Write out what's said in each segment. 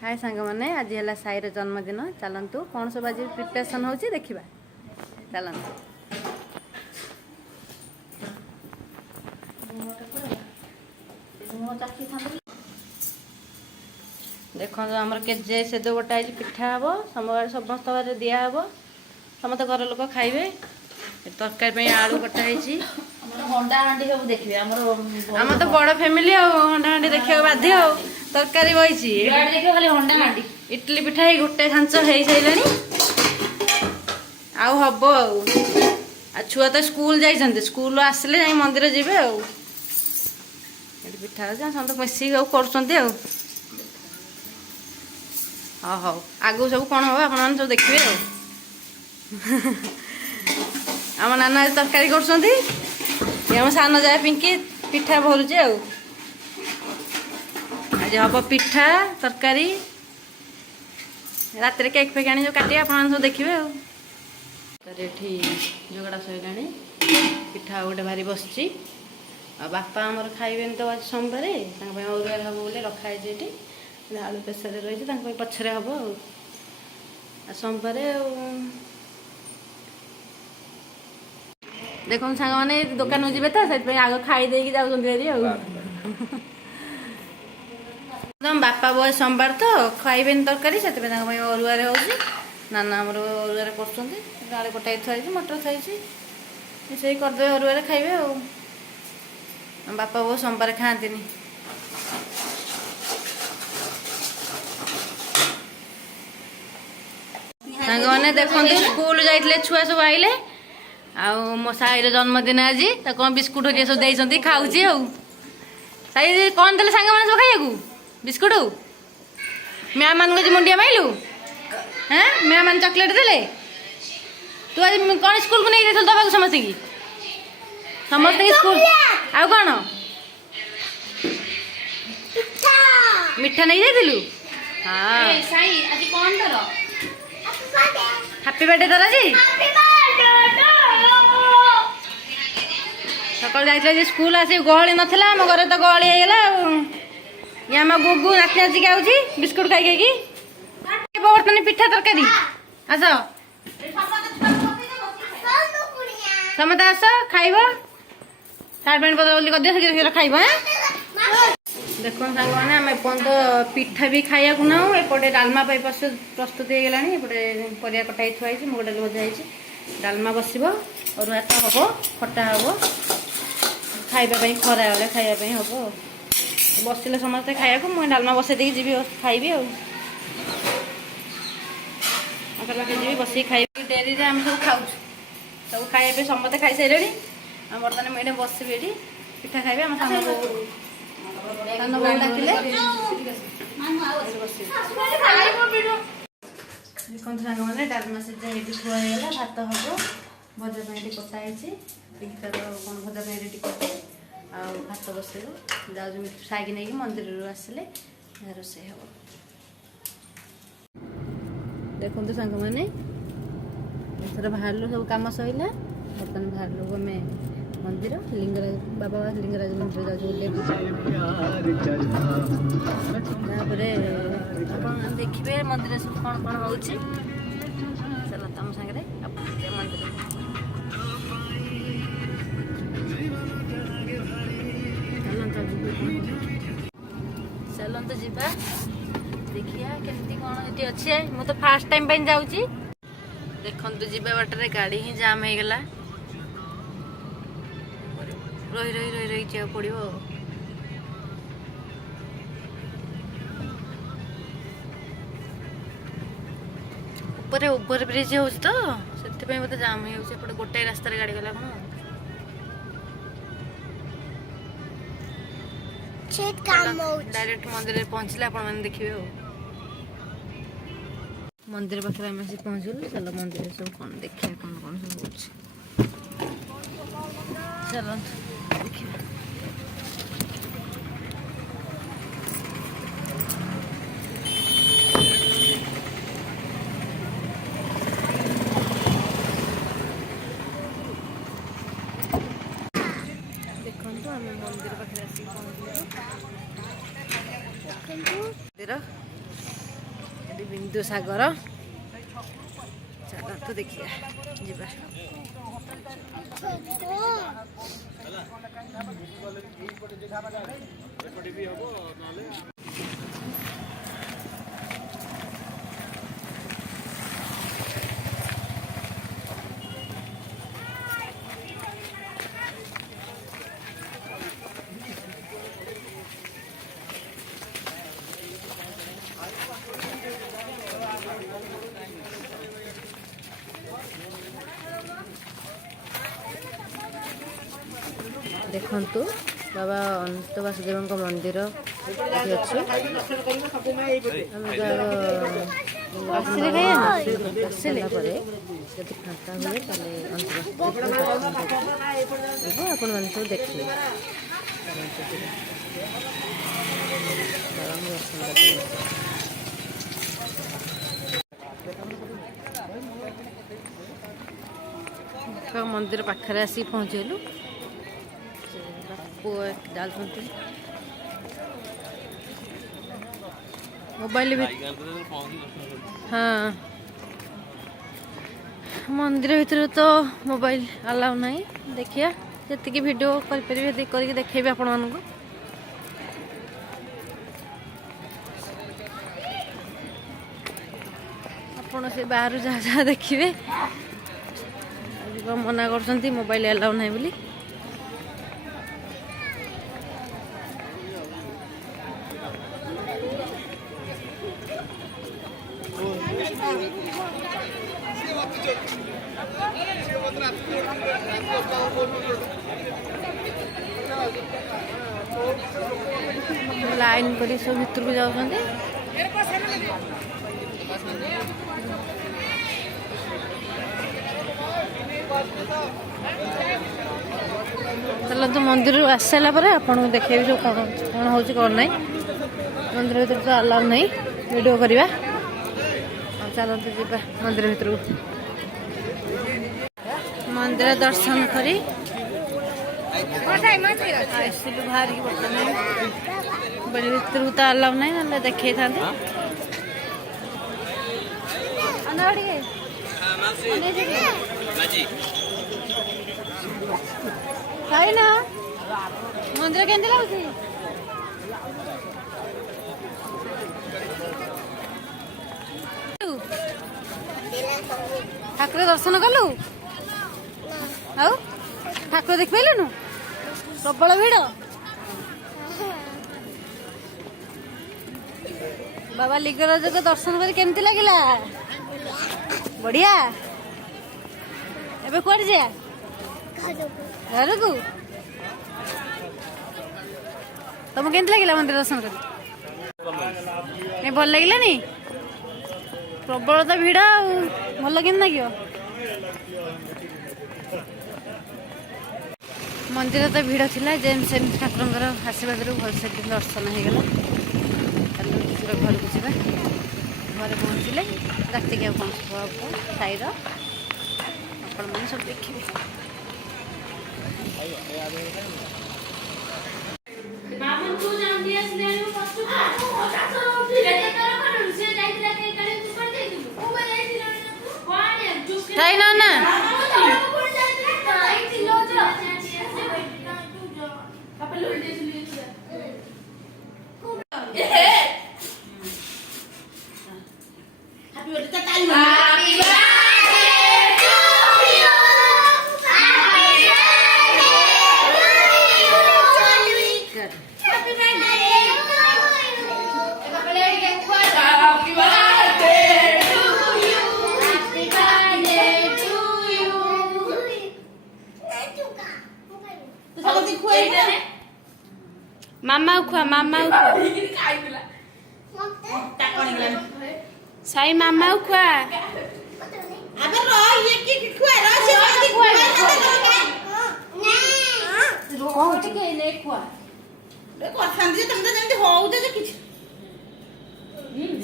हाय सांग मैंने आज है साईर जन्मदिन चलतु कौन सब आज प्रिपरेशन हो देखा चलतु देखो आमर के से गोटा पिठा हम समस्त बारे दिहब समस्त घर लोक खाइबे तरकारी आलू कटाई हंडा हांडी सब देखिए आम तो बड़ फैमिली हंडा हांडी देखा बाध्य तरकारी बही खाली हंडा हांडी इडली पिठा ही गोटे खांच हो सारे आउ हम आ छुआ तो स्कूल जाइए स्कूल आसिले जा मंदिर जी पिठा समस्त मिसिक कर हौ आगु सब कौन हम आप सब देखिए आम नाना तरकारी कर सान जाए पिंकी पिठा भरुचे आज हम पिठा तरकारी रात केक फेक आनी जो काटे आप सब देखिए ये जोगड़ा सैला पिठा गोटे भारी बस बापा आमर खाइबे तो आज सोमवार अरुआ हम बोले रखाई ये आलू प्रेसर रही पछरे हम सोमवार देखो सांग मैंने दुकान जी तो से आग खाई दे बापा बो सोमवार तो खाइबे तरकारी से अरुआ हो नाना आमर अरुआ कर आलू कटाई थी मटर थी से करदे अरुआ खाइबे बापा बो सोमवार खाती सांग मैंने देखो स्कूल जाइए छुआ सब आइले मो साईर जन्मदिन आज कौन बिस्कुट हरिया सब देती खाऊँ साई कौन देले सांग मैंने सब खाइबू बिस्कुट मैम मान मुंडिया माइलु हाँ मैम मान चॉकलेट देले तू आज कौन स्कूल को नहीं दबा समस्त की समस्त स्कूल आउ कौन मिठा नहीं जाइलु हाँ हैप्पी बर्थडे तोर आज सकाल जाइए स्कूल आस गहली नाला आम घर तो गहली होगला ये आम गुगु नाची नाचिक आऊँगी बिस्कुट खाई बर्तमान पिठा तरकारी आस समस्त आस खाइब सार्ट पैंट बदल कर दियो शीघ्र खाइब हाँ देख सांग मैंने आम एपर्त पिठा भी खाया ना एपटे डालमा प्रस्तुत हो गलानी एपटे परिया कटाई थुआई मुग डाल भजा डालमा बस अरुआ तो हम खटा हम खाइबापी खरा बेले खाइबापी हम बसिले समस्ते खाया मुझे डालमा बसई देगी जी खाइबी पाखे जी बस खाइ डेरी आम सब खाऊ सब खाइबे समस्ते खाई सारे बर्तमान मुझे बसबी ये पिठा खाइबे आम सान बो डाकिले देखते सांग मैंने डालमा सीधा ये थुआगला भात हम भजा ये कटाई कौन भजा रेडी कर भात बस जाऊँ साइक नहीं मंदिर आसिले रोसे हम देखते सांग मैंने बाहर सब कम सैला बर्तमान बाहर आम मंदिर लिंगराज बाबा लिंगराज मंदिर जाऊँ देखिए मंदिर सब कौन कौन हो चलो तुम सागर मंदिर चलते जीवा देखिया केमती कौन ये अच्छे मुझे तो फास्ट टाइम जाऊँगी देखते जीवा बाटर गाड़ी ही जाम हो गला रही रही रही रही जाओ पड़ो ऊपर ओभर ब्रिज हो तो से मतलब जाम हो गोटे रास्त गाड़ी गला डायरेक्ट मंदिर पहुँचले आप देखिए मंदिर पाखे आम आसी पहुँचल चलो मंदिर सब कौन देखिए कौन कौन सब चलो देखिए देखो आम मंदिर पाखे आसी पहुँचल मंदिर बिंदु सागर चलो तो देखिए जीवा देखु बाबा अनंत वासुदेव मंदिर अच्छी फाँका हुए आपण मैंने सब देखिए मंदिर पाखे आसी पहुँचलु डालते मोबाइल भी हाँ मंदिर भीतर तो मोबाइल अलाउ नहीं देखिए जी वीडियो करके देखेबी आपण मानक आपण से बाहर जहाँ जहाँ देखिए मना कर मोबाइल अलाउ नहीं बोली लाइन कर सब भीतर को जाऊँ चलो तो मंदिर आस सारा पर आपको देखेबी जो कौन कौन हो कौन ना मंदिर भीतर तो अलाउ नहीं वीडियो करवा चलते जा मंदिर भीतर मंदिर दर्शन करी बाहर भीतर तो अलाउ नहीं ना देखे था ना मंदिर के लगे ठाकुर दर्शन कलु ठाकुर देख पाइलु प्रबल भिड़ बाबा लिंगराज को दर्शन कर केमती लगिला बढ़िया एबे कुआड़ जा घर को तुम केमती लगिला मंदिर दर्शन कर भल लगिला नी प्रबल तो भिड़ भल के लगे मंदिर तो भिड़ थिला जेम ठाकुर आशीर्वाद भलसे दर्शन हो गला घर को जा घर पहुँचले राति के पहुँच साईर आपण मैंने सब देखिए ना ना मामा खुआ साई मामा खुआ अबे रो ये की खुआ रो से खुआ रो होची के ने खुआ रे कथान जे तुम जंती होउ जे किछ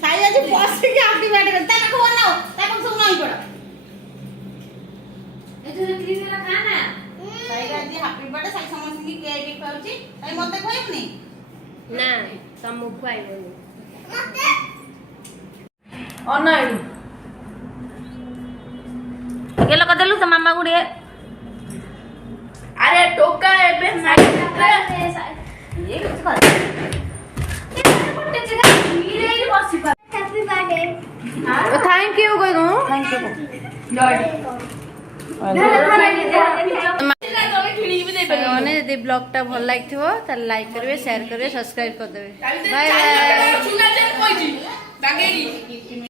साई आज बस के आंटी बैठ कर ता को बनाओ ता को सब नहीं पड़ा ए तो क्रीम वाला खाना साई आज हैप्पी बर्थडे साई समझ की केक खाउची साई मते खोइबनी ना तम खुआइबनी ଅନାଇଲୁ ଗେଲ କରିଦେଲୁ ତ ମାମା କୁ ଟିକେ ଆରେ ଟୋକା ଏବେ थैंक यू कोई कहूँ थैंक यू मैंने यदि ब्लॉग टा भल लगी लाइक करेंगे शेयर करेंगे सब्सक्राइब करदे बाय बाय।